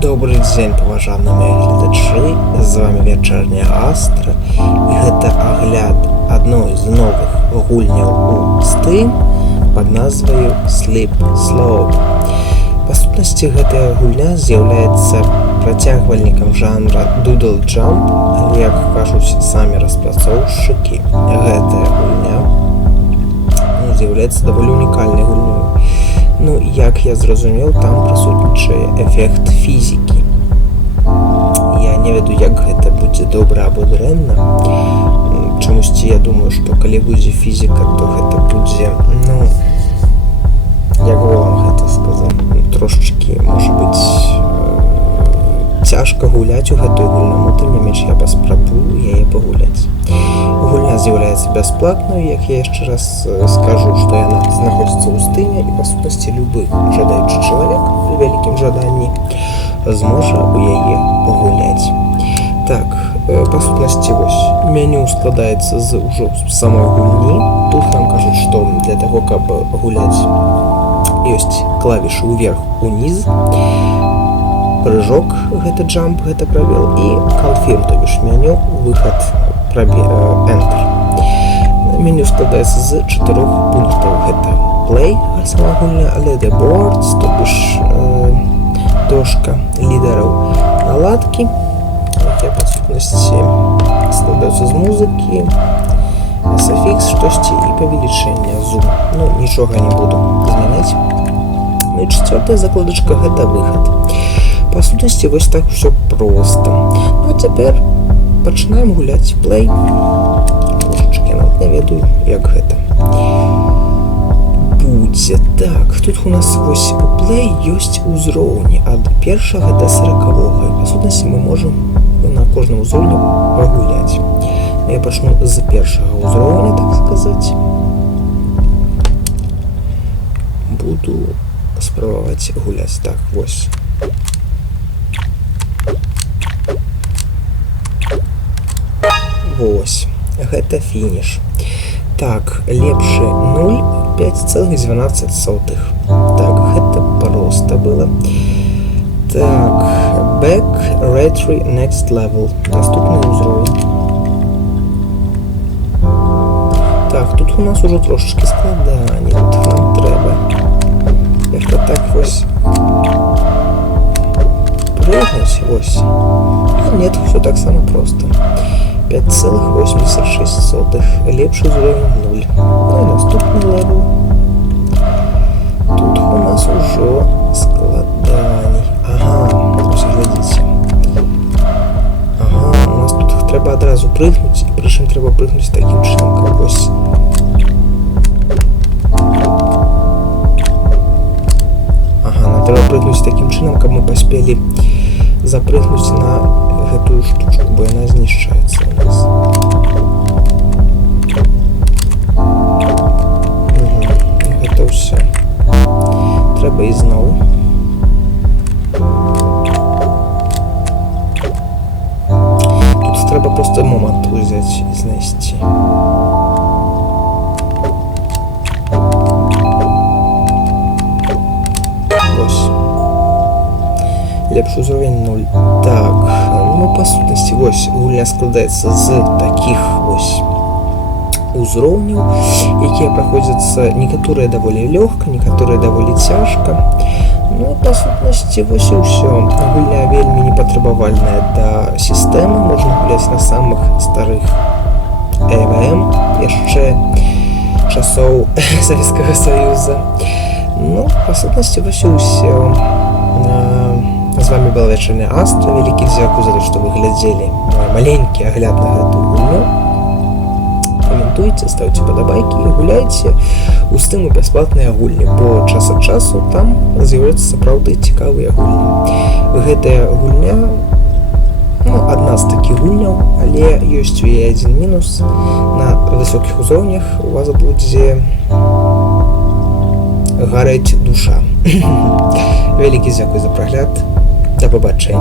Добрый дзень, паважаныя гледачы, з вами Вячэрняя Астра, і гэта агляд адной з новых гульняў у Steam пад назваю Sleep Slope. Па сутнасці, гэтая гульня з'яўляецца працягвальнікам жанра Doodle Jump, але, як кажуць самі распрацоўшчыкі, гэтая гульня з'яўляецца даволі унікальнай гульнёй. Ну, як я зразумеў, там прысутнічае эфект фізікі. Я не ведаю, як гэта будзе добра або дрэнна. Чамусьці я думаю, што калі будзе фізіка, то гэта будзе, як бы вам гэта сказаць, трошачкі, можа быць, цяжка гуляць у гэтую гульню, но тым не менш я паспрабую яе пагуляць. Гульня з'яўляецца бясплатнай, як я яшчэ раз скажу, што яна знаходзіцца ў Steam, і па сутнасці любы жадаючы чалавек пры вялікім жаданні зможа ў яе пагуляць. Так, па сутнасці вось меню складаецца з ужо самой гульні. Тут нам кажуць, што для таго, каб гуляць, ёсць клавішы ўверх-уніз, прыжок, гэта джамп, гэта прабел, і confirm, то бишь меню, выхад, Enter. Меню складаецца з 4 пунктаў. Гэта Play, сама гульня, Leaderboards, то бишь дошка лідараў, наладкі, якія па сутнасці складаюцца з музыкі, SFX, штосьці і павелічэння зум. Нічога не буду змяняць. І 4-я закладачка — гэта выхад. Па сутнасці вось так усё проста. А цяпер пачынаем гуляць. Play. Божачкі, я нават не ведаю, як гэта будзе. Так, тут у нас вось у Play ёсць узроўні ад 1 да 40. Па сутнасці мы можам на кожным узроўні пагуляць. Я пачну з 1-га узроўня, так сказаць. Буду спрабаваць гуляць. Так, вось. Вось, гэта фініш. Так, лепшы 0,5,12. Так, гэта проста было. Так, back, retry, next level. Наступны ўзровень. Так, тут у нас уже трошечки складані. Тут нам трэба. Як-то так вось прыгнуць, вось. А нет, все так само просто. 5,86. Лепшы ўзровень 0. Ну і наступны левел. Тут у нас ужо складаней. Ага, ось глядзіце. Ага, у нас тут трэба адразу прыгнуць, і прычым трэба прыгнуць такім чынам, каб вось. Ага, нам трэба прыгнуць такім чынам, каб мы паспелі запрыгнуць на гэтую штучку, бо яна знішчаецца у нас. Гэта ўсё. Трэба ізноў. Тут трэба проста момант узяць і знайсці. Вось. Лепшы ўзровень 0. Так, па сутнасці, вось, гульня складаецца з такіх вось узроўняў, якія праходзяцца, некаторыя даволі лёгка, некаторыя даволі цяжка. Па сутнасці, вось і ўсё. Гульня вельмі непатрабавальная да сістэмы, можна гуляць на самых старых ЭВМ, яшчэ часоў Савецкага Саюза. Па сутнасці, вось і ўсё. З вами была Вячэрняя Астра. Вялікі дзякуй за то, што вы глядзелі мой маленькі агляд на гэтую гульню. Каментуйце, ставьте падабайкі і гуляйце у Steam бясплатныя гульні, бо час ад часу там з'яўляюцца сапраўды цікавыя гульні. Гэтая гульня, адна з такіх гульняў, але ёсць у яе адзін мінус. На высокіх узроўнях у вас будзе гарэць душа. Вялікі дзякуй за прагляд. Да пабачэння.